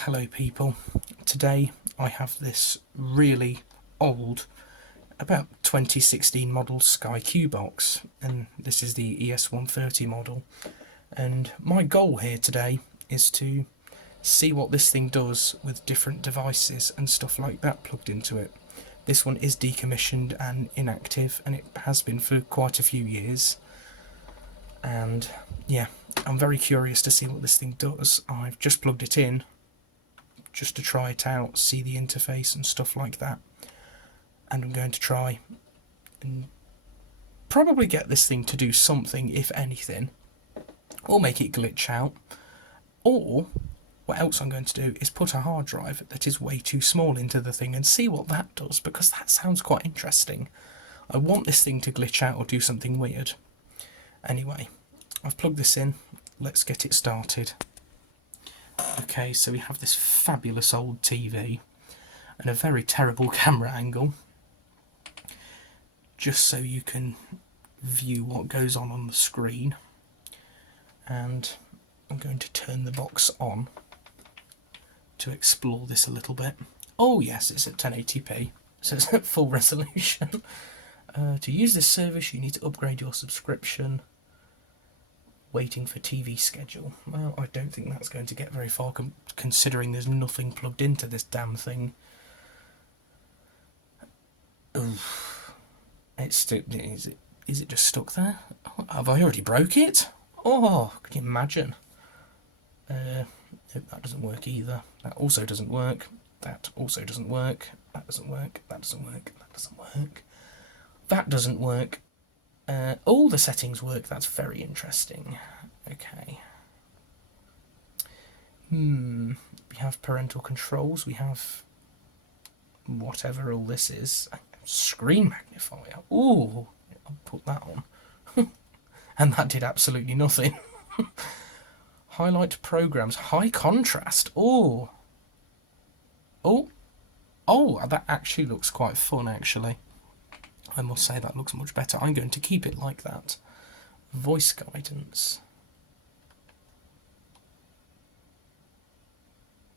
Hello people, today I have this really old, about 2016 model Sky Box, and this is the ES130 model, and my goal here today is to see what this thing does with different devices and stuff like that plugged into it. This one is decommissioned and inactive, and it has been for quite a few years, and yeah, I'm very curious to see what this thing does. I've just plugged it in just to try it out, see the interface and stuff like that. And I'm going to try and probably get this thing to do something, if anything, or make it glitch out. Or what else I'm going to do is put a hard drive that is way too small into the thing and see what that does, because that sounds quite interesting. I want this thing to glitch out or do something weird. Anyway, I've plugged this in, let's get it started. Okay, so we have this fabulous old TV and a very terrible camera angle, just so you can view what goes on the screen. And I'm going to turn the box on to explore this a little bit. Oh yes, it's at 1080p, so it's at full resolution. To use this service you need to upgrade your subscription. Waiting for TV schedule. Well, I don't think that's going to get very far considering there's nothing plugged into this damn thing. Oof. It's still, is it just stuck there? Oh, have I already broke it? Oh, can you imagine? That doesn't work either. That also doesn't work. That also doesn't work. That doesn't work. That doesn't work. That doesn't work. That doesn't work. All the settings work. That's very interesting. Okay. We have parental controls. We have whatever all this is. Screen magnifier. Ooh, I'll put that on. And that did absolutely nothing. Highlight programs. High contrast. Ooh. Oh. Oh, that actually looks quite fun, actually. I must say that looks much better. I'm going to keep it like that. Voice guidance.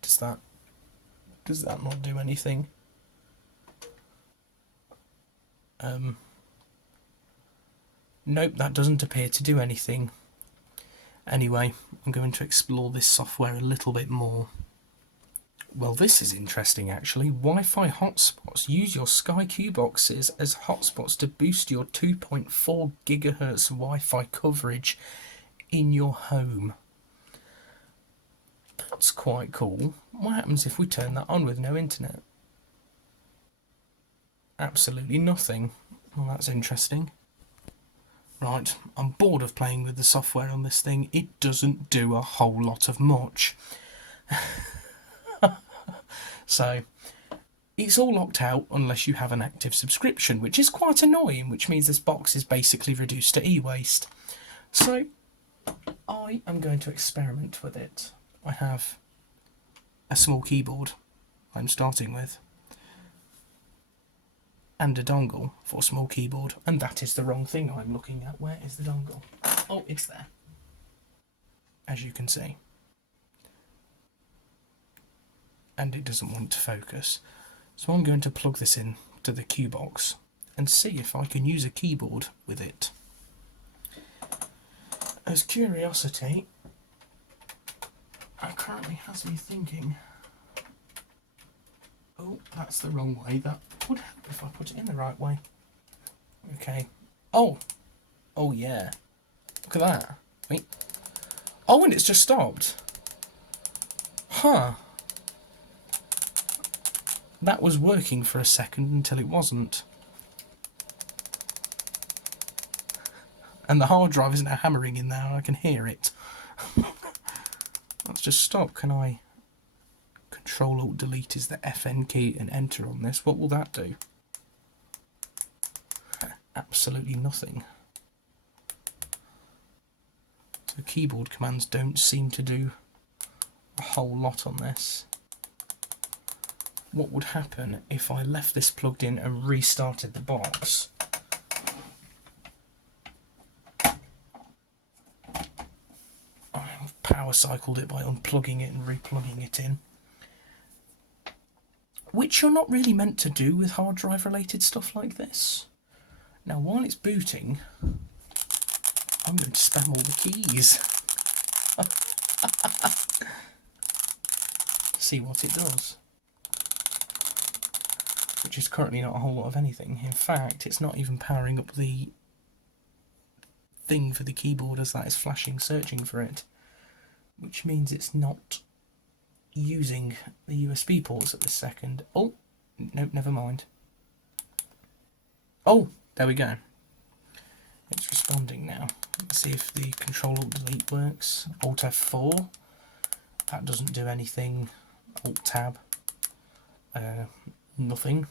Does that not do anything? Nope, that doesn't appear to do anything. Anyway, I'm going to explore this software a little bit more. Well, this is interesting actually. Wi-Fi hotspots. Use your Sky boxes as hotspots to boost your 2.4 gigahertz Wi-Fi coverage in your home. That's quite cool. What happens if we turn that on with no internet? Absolutely nothing. Well, that's interesting. Right, I'm bored of playing with the software on this thing. It doesn't do a whole lot of much. So, it's all locked out unless you have an active subscription, which is quite annoying, which means this box is basically reduced to e-waste. So, I am going to experiment with it. I have a small keyboard I'm starting with, and a dongle for a small keyboard, and that is the wrong thing I'm looking at. Where is the dongle? Oh, it's there, as you can see. And it doesn't want to focus. So I'm going to plug this in to the Q box and see if I can use a keyboard with it. As curiosity, it currently has me thinking, oh, that's the wrong way. That would help if I put it in the right way. Okay. Oh yeah. Look at that. Wait. Oh, and it's just stopped. Huh. That was working for a second until it wasn't. And the hard drive is now hammering in there and I can hear it. Let's just stop. Can I... Control-Alt-Delete is the FN key and enter on this. What will that do? Absolutely nothing. So keyboard commands don't seem to do a whole lot on this. What would happen if I left this plugged in and restarted the box? I've power cycled it by unplugging it and replugging it in. which you're not really meant to do with hard drive related stuff like this. Now, while it's booting, I'm going to spam all the keys. See what it does. Which is currently not a whole lot of anything. In fact, it's not even powering up the thing for the keyboard as that is flashing, searching for it. Which means it's not using the USB ports at this second. Oh, nope, never mind. Oh, there we go. It's responding now. Let's see if the Control-Alt-Delete works. Alt F4. That doesn't do anything. Alt-Tab. Nothing.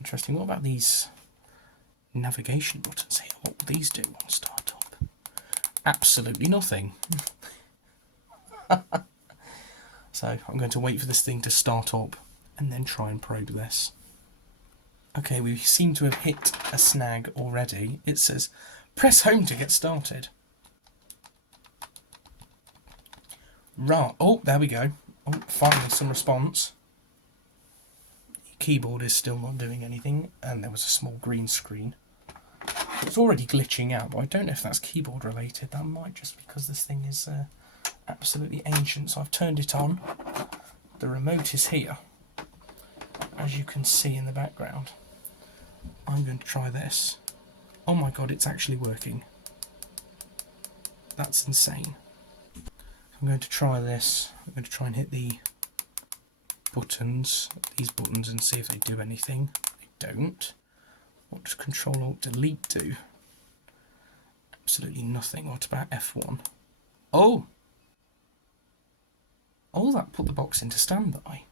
Interesting. What about these navigation buttons here? What will these do on startup? Absolutely nothing. So I'm going to wait for this thing to start up and then try and probe this. Okay, we seem to have hit a snag already. It says, press home to get started. Right, oh, there we go. Oh, finally some response. The keyboard is still not doing anything, and there was a small green screen. It's already glitching out, but I don't know if that's keyboard related. That might just be because this thing is absolutely ancient. So I've turned it on. The remote is here, as you can see in the background. I'm going to try this. Oh my god, it's actually working. That's insane. I'm going to try this. I'm going to try and hit the buttons, these buttons, and see if they do anything. They don't. What does Control-Alt-Delete do? Absolutely nothing. What about F1? Oh! Oh, that put the box into standby.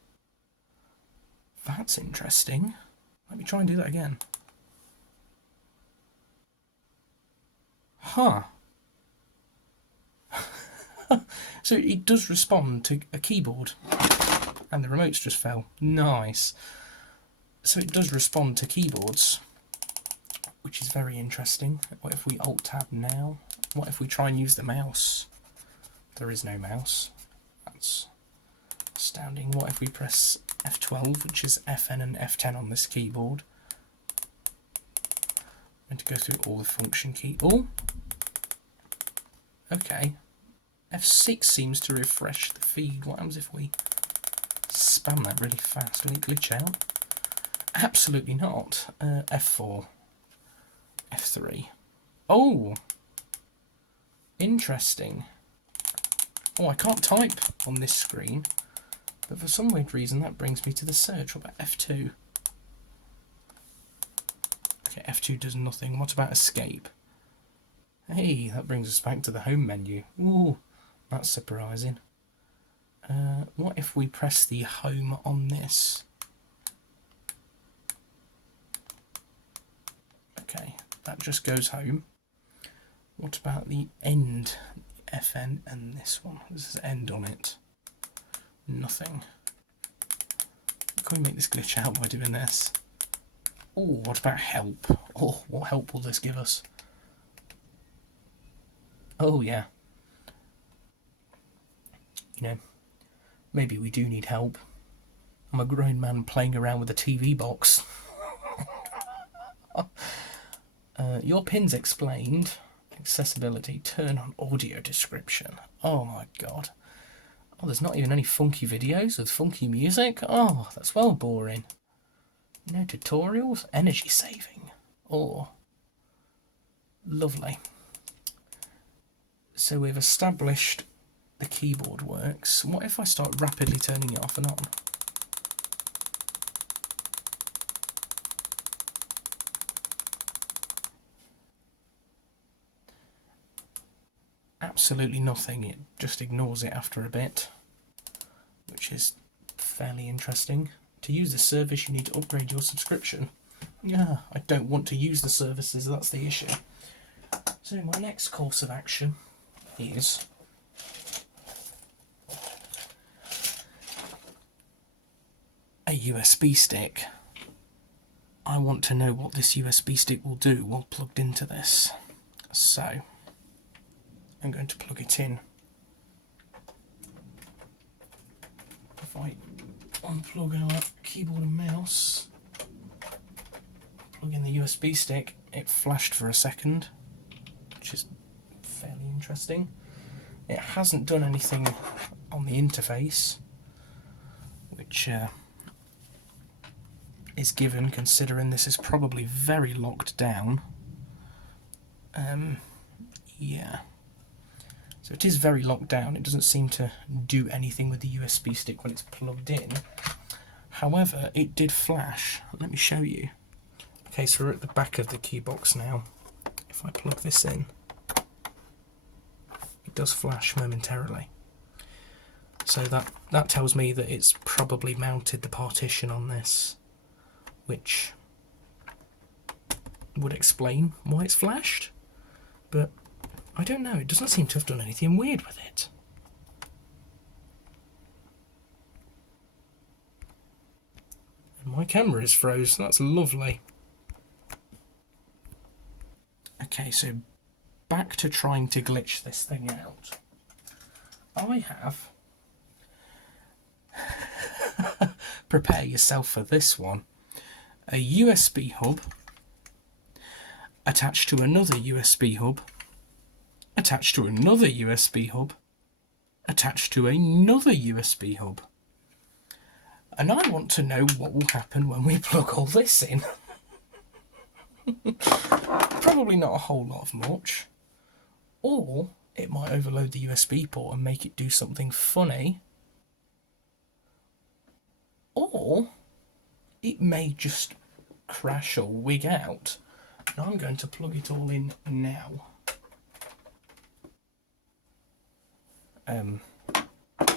That's interesting. Let me try and do that again. Huh. So it does respond to a keyboard. And the remotes just fell. Nice. So it does respond to keyboards, which is very interesting. What if we Alt-Tab now? What if we try and use the mouse? There is no mouse. That's astounding. What if we press F12, which is Fn and F10 on this keyboard? I'm going to go through all the function key. Oh! Okay. F6 seems to refresh the feed. What happens if we spam that really fast? Will it glitch out? Absolutely not. F4. F3. Oh! Interesting. Oh, I can't type on this screen, but for some weird reason that brings me to the search. What about F2? Okay, F2 does nothing. What about escape? Hey, that brings us back to the home menu. Ooh, that's surprising. What if we press the home on this? Okay, that just goes home. What about the end? Fn and this one. This is end on it. Nothing. Can we make this glitch out by doing this? Oh, what about help? Oh, what help will this give us? Oh, yeah. You know, maybe we do need help. I'm a grown man playing around with a TV box. Your pin's explained. Accessibility. Turn on audio description. Oh my god. Oh, there's not even any funky videos with funky music. Oh, that's well boring. No tutorials. Energy saving. Oh. Lovely. So we've established the keyboard works. What if I start rapidly turning it off and on? Absolutely nothing. It just ignores it after a bit, which is fairly interesting. To use this service, you need to upgrade your subscription. Yeah, I don't want to use the services, that's the issue. So my next course of action is a USB stick. I want to know what this USB stick will do while plugged into this. So I'm going to plug it in. If I unplug our keyboard and mouse, plug in the USB stick. It flashed for a second, which is fairly interesting. It hasn't done anything on the interface, which is given considering this is probably very locked down. Yeah. So it is very locked down. It doesn't seem to do anything with the USB stick when it's plugged in. However, it did flash. Let me show you. Okay, so we're at the back of the key box now. If I plug this in, it does flash momentarily. So that tells me that it's probably mounted the partition on this, which would explain why it's flashed. But I don't know, it doesn't seem to have done anything weird with it. And my camera is frozen, that's lovely. Okay, so back to trying to glitch this thing out. I have, prepare yourself for this one, a USB hub attached to another USB hub, attached to another USB hub, attached to another USB hub. And I want to know what will happen when we plug all this in. Probably not a whole lot of much. Or it might overload the USB port and make it do something funny. Or it may just crash or wig out. And I'm going to plug it all in now.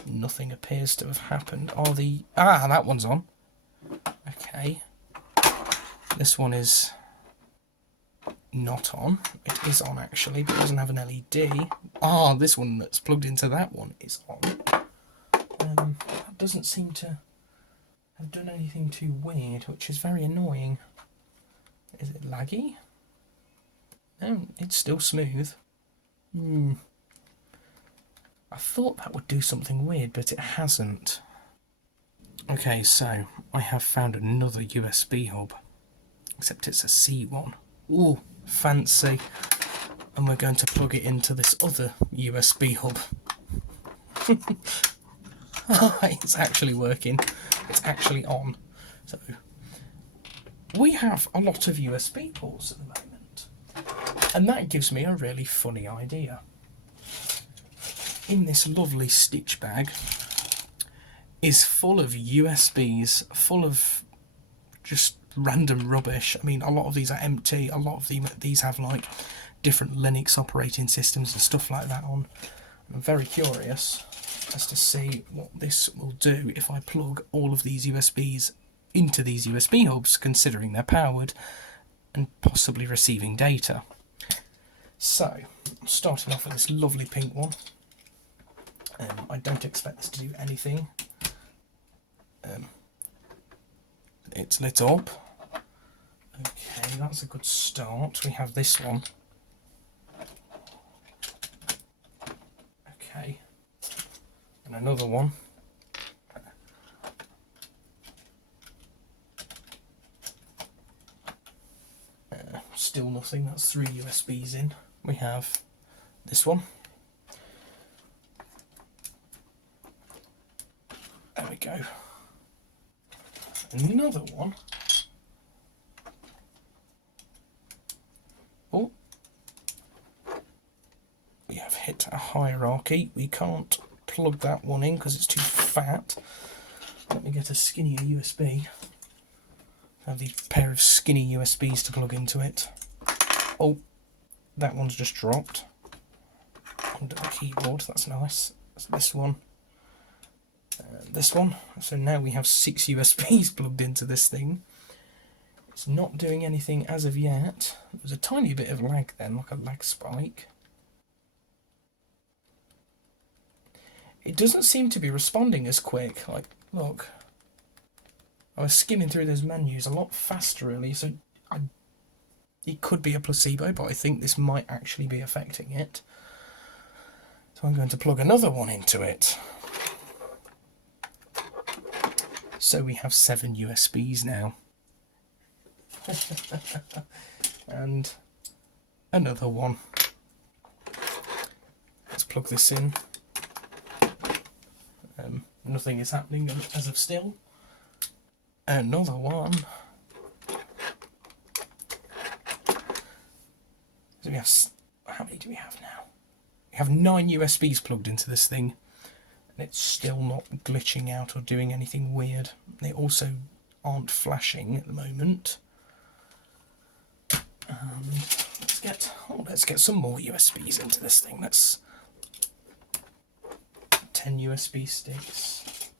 Nothing appears to have happened. That one's on. Okay. This one is not on. It is on actually, but it doesn't have an LED. This one that's plugged into that one is on. That doesn't seem to have done anything too weird, which is very annoying. Is it laggy? No, it's still smooth. I thought that would do something weird, but it hasn't. Okay, so I have found another USB hub, except it's a C one. Ooh, fancy. And we're going to plug it into this other USB hub. It's actually working. It's actually on. So we have a lot of USB ports at the moment. And that gives me a really funny idea. In this lovely stitch bag is full of USBs, full of just random rubbish. I mean, a lot of these are empty, a lot of these have like different Linux operating systems and stuff like that on. I'm very curious as to see what this will do if I plug all of these USBs into these USB hubs, considering they're powered and possibly receiving data. So, starting off with this lovely pink one. I don't expect this to do anything. It's lit up. Okay, that's a good start. We have this one. Okay. And another one. Still nothing. That's 3 USBs in. We have this one. There we go. Another one. Oh, we have hit a hierarchy. We can't plug that one in because it's too fat. Let me get a skinnier USB. I have these pair of skinny USBs to plug into it. Oh, that one's just dropped under the keyboard. That's nice. That's this one. This one. So now we have 6 USBs plugged into this thing. It's not doing anything as of yet. There's a tiny bit of lag then, like a lag spike. It doesn't seem to be responding as quick. Like, look. I was skimming through those menus a lot faster really, so it could be a placebo, but I think this might actually be affecting it. So I'm going to plug another one into it. So we have 7 USBs now. And another one. Let's plug this in. Nothing is happening as of still. Another one. So we have, how many do we have now? We have 9 USBs plugged into this thing, and it's still not glitching out or doing anything weird. They also aren't flashing at the moment. Let's get some more USBs into this thing. That's 10 USB sticks.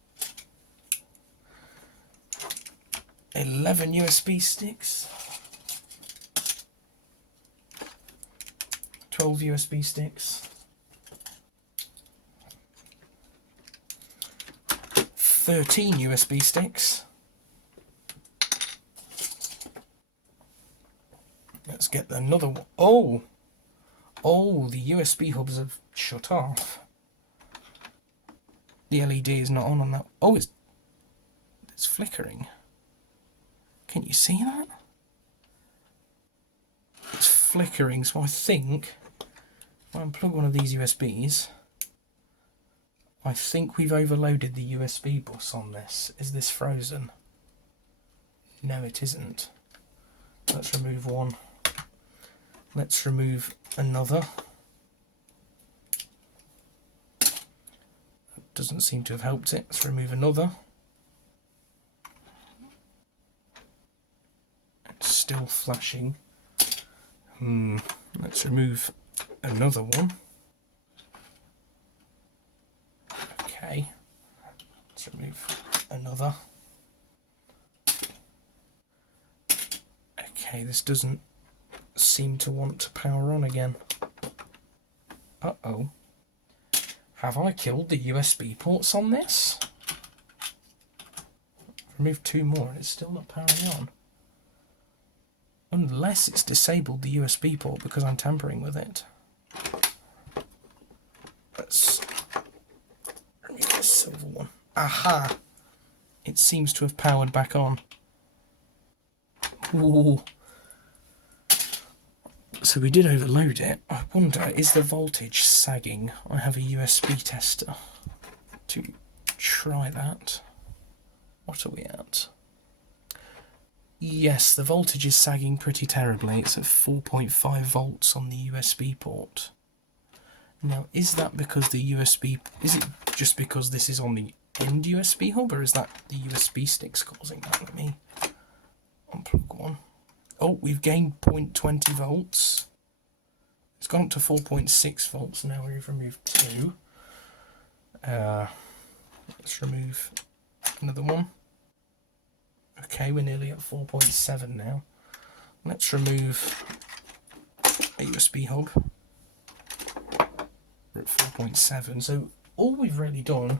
11 USB sticks. 12 USB sticks. 13 USB sticks. Let's get another one. Oh, the USB hubs have shut off. The LED is not on that. Oh, it's flickering. Can you see that? It's flickering, so I think if I unplug one of these USBs, I think we've overloaded the USB bus on this. Is this frozen? No, it isn't. Let's remove one. Let's remove another. That doesn't seem to have helped it. Let's remove another. It's still flashing. Let's remove another one. Okay. Let's remove another. Okay, this doesn't seem to want to power on again. Uh-oh. Have I killed the USB ports on this? Remove 2 more and it's still not powering on. Unless it's disabled the USB port because I'm tampering with it. Let's remove this silver one. Aha! It seems to have powered back on. Ooh. So we did overload it. I wonder, is the voltage sagging? I have a USB tester to try that. What are we at? Yes, the voltage is sagging pretty terribly. It's at 4.5 volts on the USB port. Now, is that because the USB... Is it just because this is on the end USB hub, or is that the USB stick's causing that? Let me unplug one. Oh, we've gained 0.20 volts. It's gone up to 4.6 volts now. We've removed 2. Let's remove another one. Okay, we're nearly at 4.7 now. Let's remove a USB hub. We're at 4.7. So all we've really done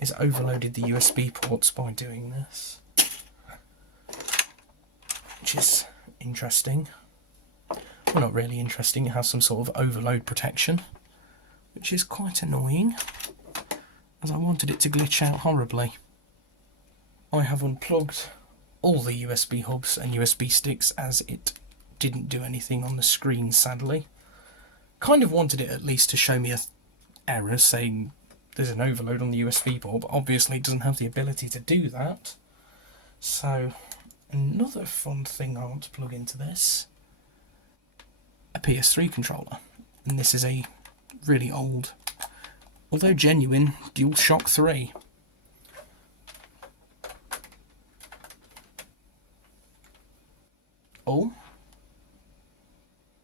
is overloaded the USB ports by doing this, which is interesting. Well, not really interesting. It has some sort of overload protection, which is quite annoying, as I wanted it to glitch out horribly. I have unplugged all the USB hubs and USB sticks, as it didn't do anything on the screen, sadly. Kind of wanted it at least to show me an error saying there's an overload on the USB port, but obviously it doesn't have the ability to do that. So another fun thing I want to plug into this, a PS3 controller, and this is a really old, although genuine, DualShock 3. Oh,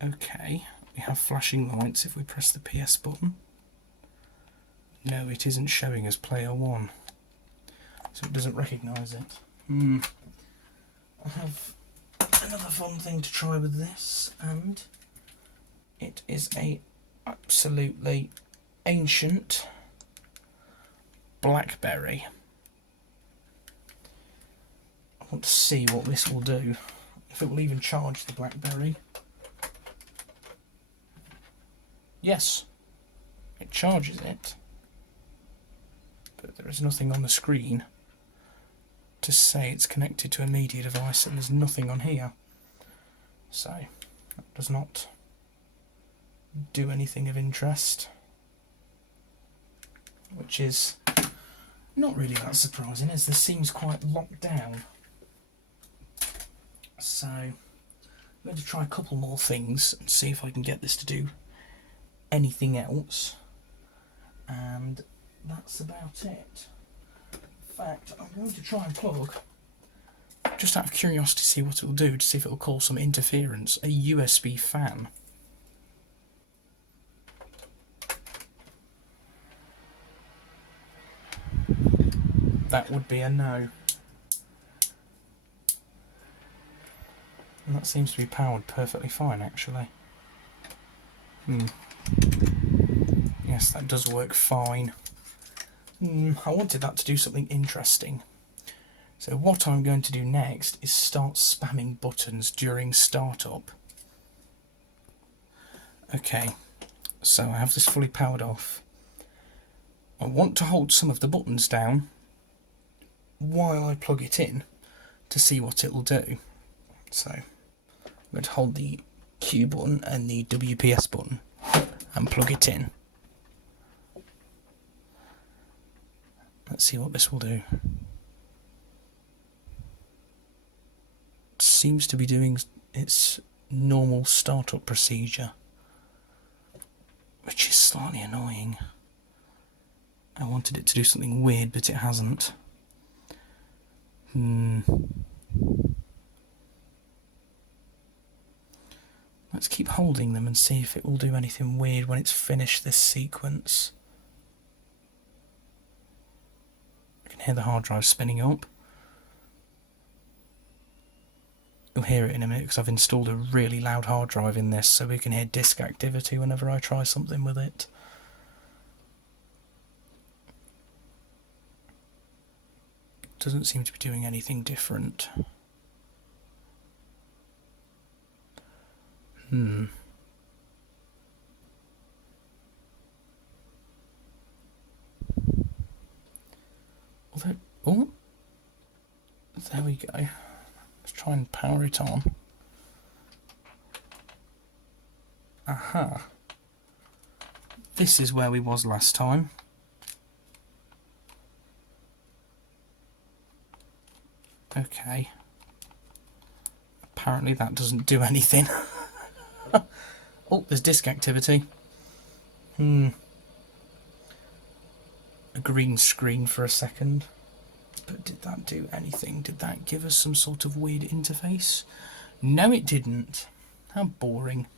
okay, we have flashing lights if we press the PS button. No, it isn't showing as player 1, so it doesn't recognise it. I have another fun thing to try with this, and it is a absolutely ancient BlackBerry. I want to see what this will do, if it will even charge the BlackBerry. Yes, it charges it, but there is nothing on the screen to say it's connected to a media device and there's nothing on here. So that does not do anything of interest, which is not really that surprising, as this seems quite locked down. So I'm going to try a couple more things and see if I can get this to do anything else, and that's about it. In fact, I'm going to try and plug, just out of curiosity, to see what it will do, to see if it will cause some interference, a USB fan. That would be a no. And that seems to be powered perfectly fine, actually. Yes, that does work fine. I wanted that to do something interesting. So what I'm going to do next is start spamming buttons during startup. Okay, so I have this fully powered off. I want to hold some of the buttons down while I plug it in to see what it will do. So I'm going to hold the Q button and the WPS button and plug it in. Let's see what this will do. It seems to be doing its normal startup procedure, which is slightly annoying. I wanted it to do something weird, but it hasn't. Let's keep holding them and see if it will do anything weird when it's finished this sequence. I can hear the hard drive spinning up. You'll hear it in a minute because I've installed a really loud hard drive in this, so we can hear disk activity whenever I try something with it. Doesn't seem to be doing anything different. Although, oh, there we go. Let's try and power it on. Aha. This is where we was last time. Okay. Apparently that doesn't do anything. Oh, there's disk activity. A green screen for a second. But did that do anything? Did that give us some sort of weird interface? No, it didn't. How boring.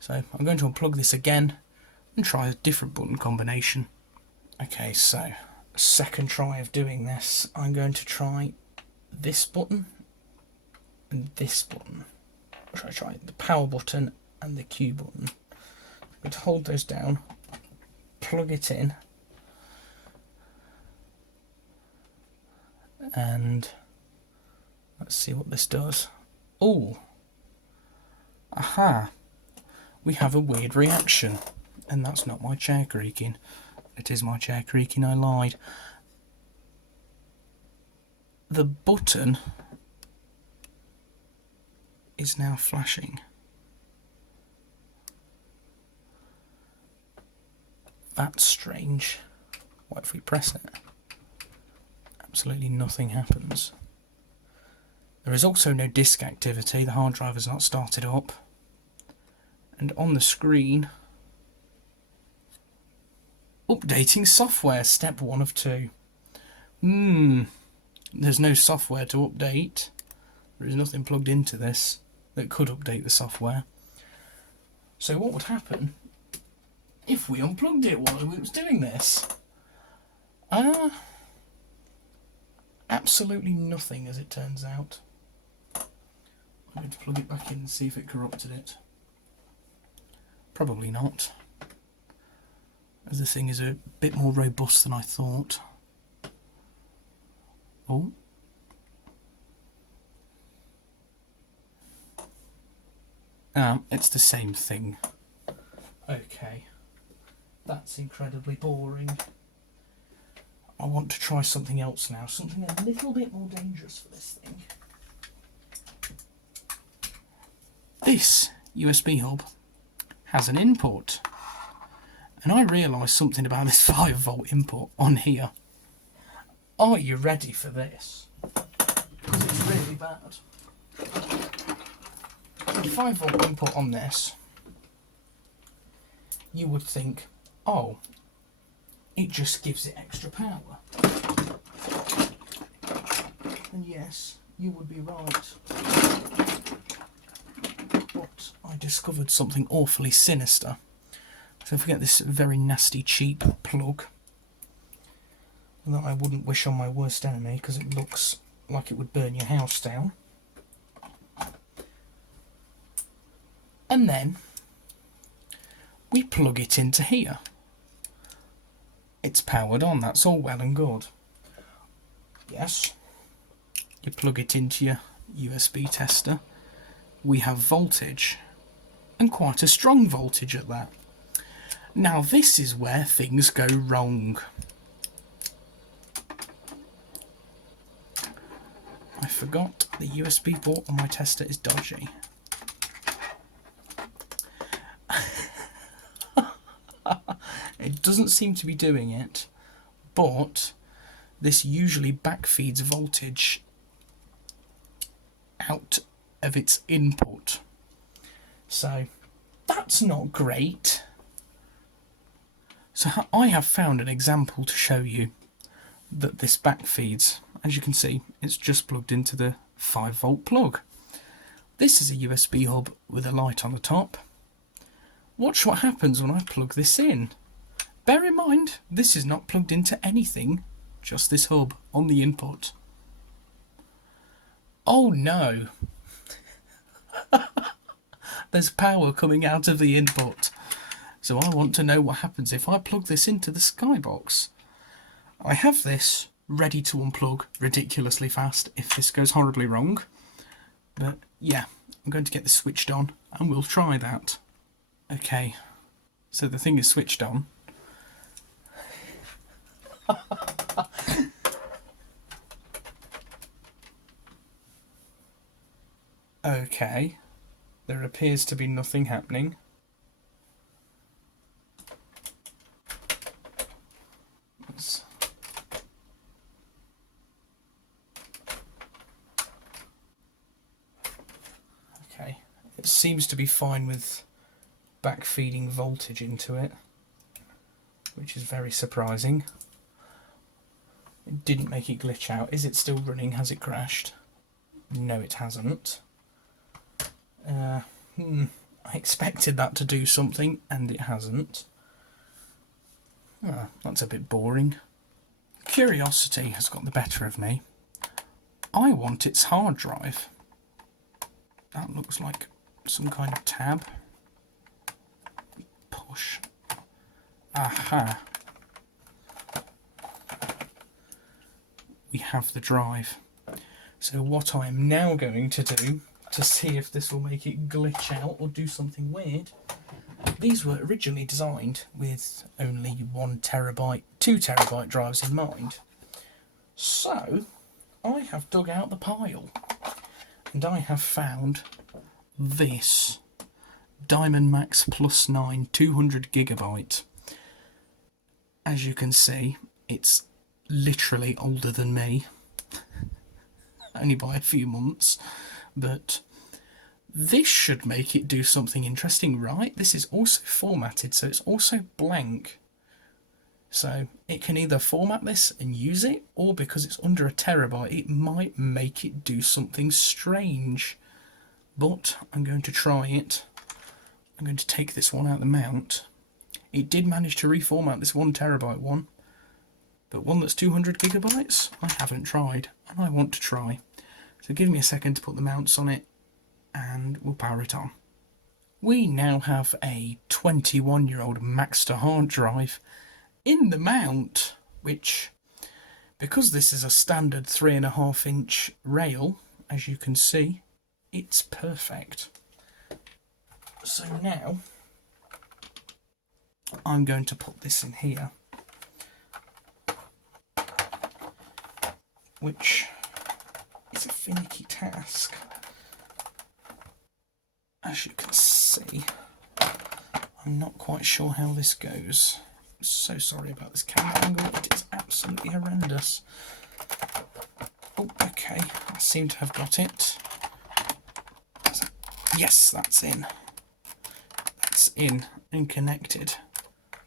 So I'm going to unplug this again and try a different button combination. Okay, so second try of doing this. I'm going to try this button and this button. Should I try the power button and the Q button? I'm going to hold those down, plug it in, and let's see what this does. Oh, aha, we have a weird reaction, and that's not my chair creaking. It is my chair creaking, I lied. The button is now flashing. That's strange. What if we press it? Absolutely nothing happens. There is also no disk activity. The hard drive has not started up. And on the screen, updating software, step 1 of 2. There's no software to update. There is nothing plugged into this that could update the software. So what would happen if we unplugged it while it was doing this? Absolutely nothing, as it turns out. I'm going to plug it back in and see if it corrupted it. Probably not, as the thing is a bit more robust than I thought. Oh. It's the same thing. Okay. That's incredibly boring. I want to try something else now, something a little bit more dangerous for this thing. This USB hub has an input, and I realised something about this 5V input on here. Are you ready for this? Because it's really bad. The 5V input on this, you would think, oh, it just gives it extra power. And yes, you would be right. But I discovered something awfully sinister. So if we get this very nasty, cheap plug that I wouldn't wish on my worst enemy because it looks like it would burn your house down. And then we plug it into here. It's powered on, that's all well and good. Yes, you plug it into your USB tester. We have voltage, and quite a strong voltage at that. Now this is where things go wrong. I forgot the USB port on my tester is dodgy. It doesn't seem to be doing it, but this usually backfeeds voltage out of its input. So that's not great. So I have found an example to show you that this backfeeds. As you can see, it's just plugged into the 5V plug. This is a USB hub with a light on the top. Watch what happens when I plug this in. Bear in mind, this is not plugged into anything, just this hub on the input. Oh no! There's power coming out of the input. So I want to know what happens if I plug this into the Sky box. I have this ready to unplug ridiculously fast if this goes horribly wrong. But yeah, I'm going to get this switched on and we'll try that. Okay, so the thing is switched on. Okay, there appears to be nothing happening. Okay, it seems to be fine with backfeeding voltage into it, which is very surprising. It didn't make it glitch out. Is it still running? Has it crashed? No, it hasn't. I expected that to do something, and it hasn't. That's a bit boring. Curiosity has got the better of me. I want its hard drive. That looks like some kind of tab. Push. Aha. We have the drive. So what I'm now going to do to see if this will make it glitch out or do something weird. These were originally designed with only 1 terabyte, 2 terabyte drives in mind. So I have dug out the pile and I have found this Diamond Max Plus 9 200 gigabyte. As you can see, it's literally older than me, only by a few months, but this should make it do something interesting, right? This is also formatted, so it's also blank. So it can either format this and use it, or because it's under 1 terabyte, it might make it do something strange. But I'm going to try it. I'm going to take this one out of the mount. It did manage to reformat this 1 terabyte one, but one that's 200 gigabytes, I haven't tried, and I want to try. So give me a second to put the mounts on it, and we'll power it on. We now have a 21-year-old Maxter hard drive in the mount, which, because this is a standard 3.5-inch rail, as you can see, it's perfect. So now I'm going to put this in here. which is a finicky task. As you can see, I'm not quite sure how this goes. I'm so sorry about this camera angle, it is absolutely horrendous. Oh, okay, I seem to have got it. Yes, that's in. That's in and connected.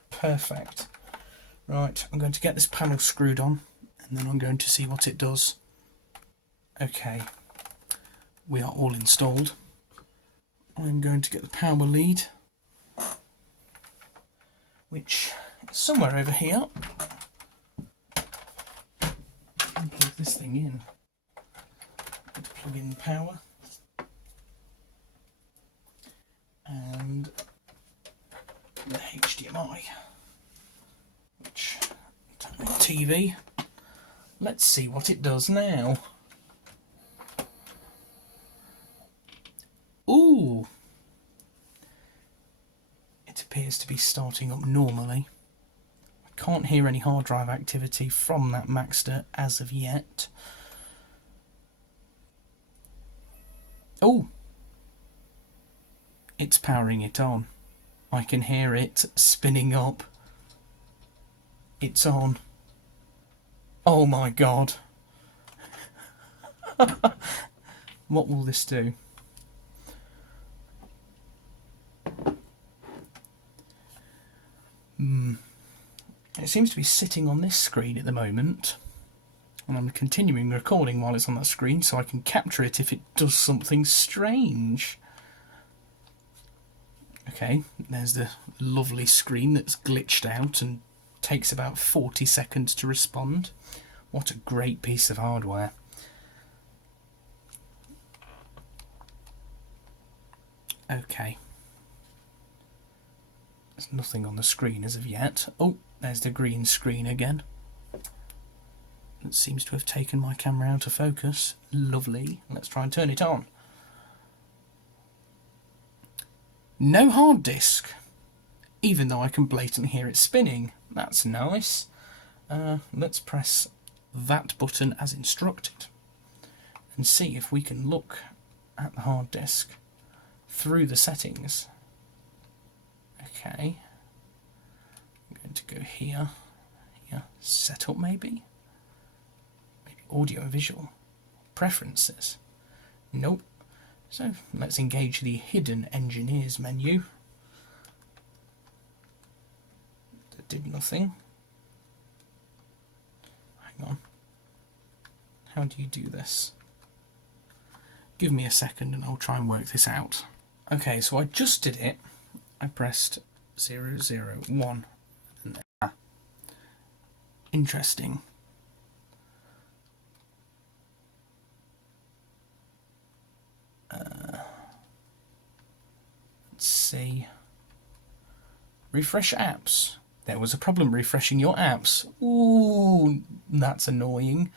Perfect. Right, I'm going to get this panel screwed on and then I'm going to see what it does. Okay, we are all installed. I'm going to get the power lead, which is somewhere over here. And plug this thing in. Going to plug in power. And the HDMI, which TV. Let's see what it does now. Ooh! It appears to be starting up normally. I can't hear any hard drive activity from that Maxter as of yet. Oh! It's powering it on. I can hear it spinning up. It's on. Oh my god. What will this do? It seems to be sitting on this screen at the moment. And I'm continuing recording while it's on that screen so I can capture it if it does something strange. Okay, there's the lovely screen that's glitched out and takes about 40 seconds to respond. What a great piece of hardware. Okay. There's nothing on the screen as of yet. Oh, there's the green screen again. It seems to have taken my camera out of focus. Lovely. Let's try and turn it on. No hard disk, even though I can blatantly hear it spinning. That's nice. Let's press that button as instructed and see if we can look at the hard disk through the settings. Okay, I'm going to go here, setup maybe audio and visual, preferences, nope. So let's engage the hidden engineers menu. That did nothing. Hang on. How do you do this? Give me a second and I'll try and work this out. Okay, so I just did it. I pressed 001. And then, interesting. Let's see. Refresh apps. There was a problem refreshing your apps. Ooh, that's annoying.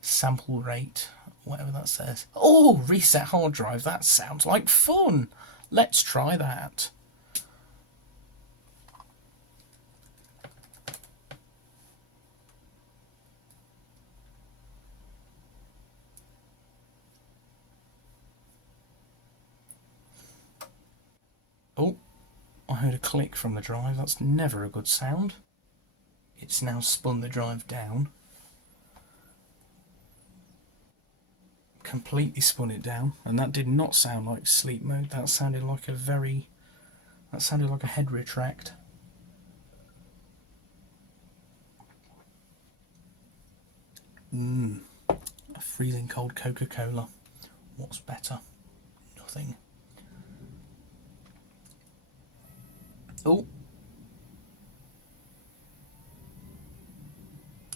Sample rate, whatever that says. Oh, reset hard drive. That sounds like fun. Let's try that. Oh, I heard a click from the drive. That's never a good sound. It's now spun the drive down. Completely spun it down, and that did not sound like sleep mode. That sounded like a head retract. A freezing cold Coca-Cola. What's better? Nothing. Oh,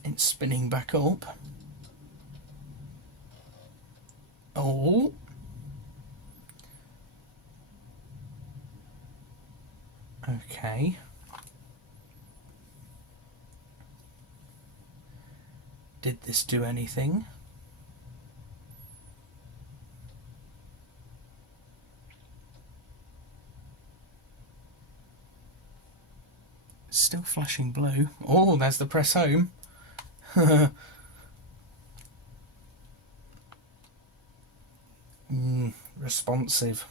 it's spinning back up. Oh, okay. Did this do anything? Still flashing blue. Oh, there's the press home. responsive.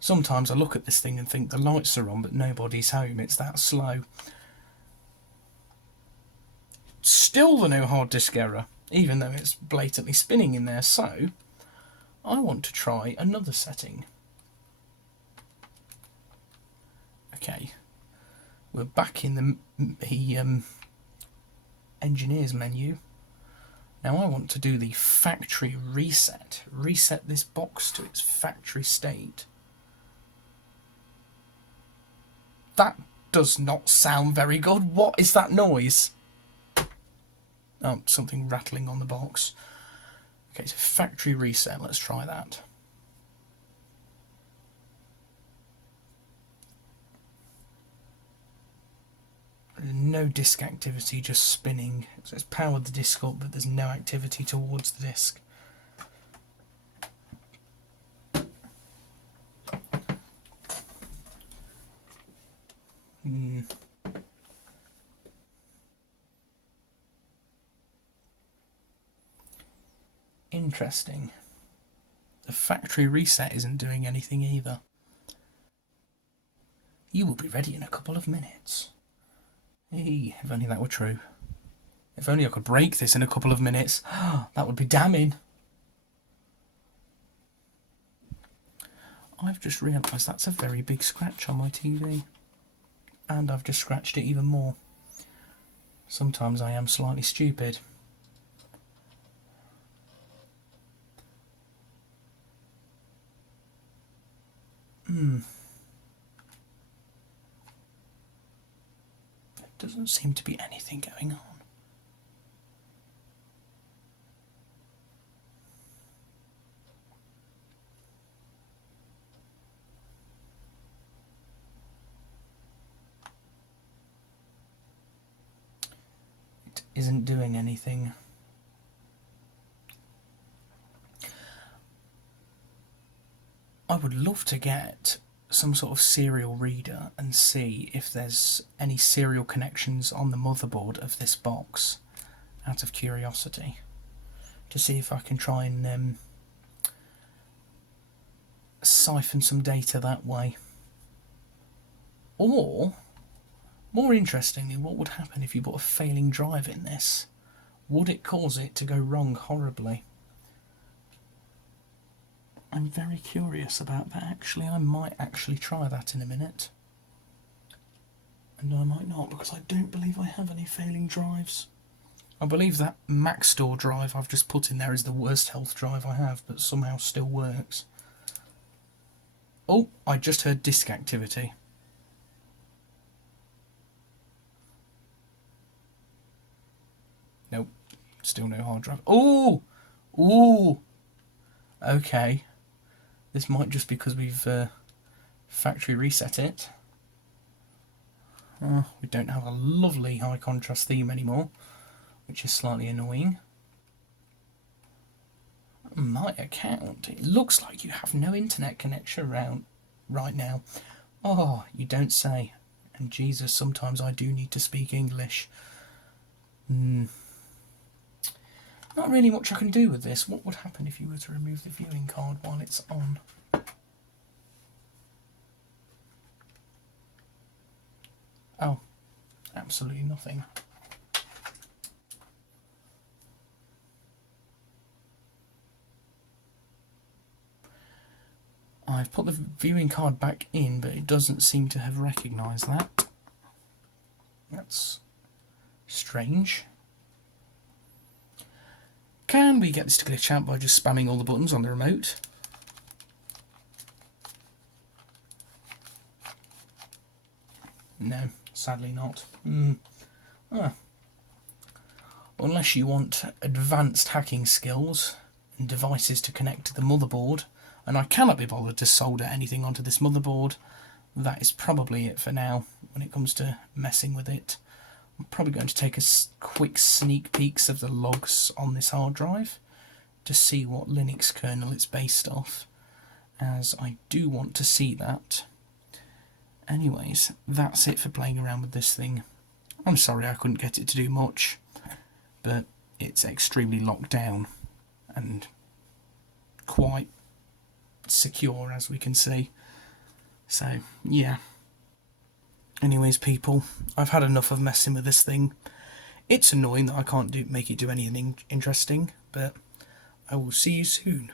Sometimes I look at this thing and think the lights are on but nobody's home. It's that slow. Still the no hard disk error, even though it's blatantly spinning in there. So I want to try another setting. Okay, we're back in the engineers menu. Now I want to do the factory reset. Reset this box to its factory state. That does not sound very good. What is that noise? Oh, something rattling on the box. Okay, so factory reset. Let's try that. There's no disk activity, just spinning. So it's powered the disk up, but there's no activity towards the disk. Interesting. The factory reset isn't doing anything either. You will be ready in a couple of minutes. Hey, if only that were true. If only I could break this in a couple of minutes. That would be damning. I've just realised that's a very big scratch on my TV. And I've just scratched it even more. Sometimes I am slightly stupid. There doesn't seem to be anything going on. It isn't doing anything. I would love to get some sort of serial reader and see if there's any serial connections on the motherboard of this box, out of curiosity, to see if I can try and siphon some data that way. Or, more interestingly, what would happen if you put a failing drive in this? Would it cause it to go wrong horribly? I'm very curious about that, actually. I might actually try that in a minute. And I might not, because I don't believe I have any failing drives. I believe that Maxstore drive I've just put in there is the worst health drive I have, but somehow still works. Oh, I just heard disk activity. Nope, still no hard drive. Oh! Ooh! Okay. This might just be because we've factory reset it. We don't have a lovely high contrast theme anymore, which is slightly annoying. My account, it looks like you have no internet connection around right now. Oh, you don't say. And Jesus, sometimes I do need to speak English. Not really much I can do with this. What would happen if you were to remove the viewing card while it's on? Oh, absolutely nothing. I've put the viewing card back in, but it doesn't seem to have recognised that. That's strange. Can we get this to glitch out by just spamming all the buttons on the remote? No, sadly not. Unless you want advanced hacking skills and devices to connect to the motherboard, and I cannot be bothered to solder anything onto this motherboard, that is probably it for now when it comes to messing with it. I'm probably going to take a quick sneak peeks of the logs on this hard drive to see what Linux kernel it's based off, as I do want to see that. Anyways, that's it for playing around with this thing. I'm sorry I couldn't get it to do much, but it's extremely locked down and quite secure, as we can see. So yeah, anyways people, I've had enough of messing with this thing. It's annoying that I can't make it do anything interesting, but I will see you soon.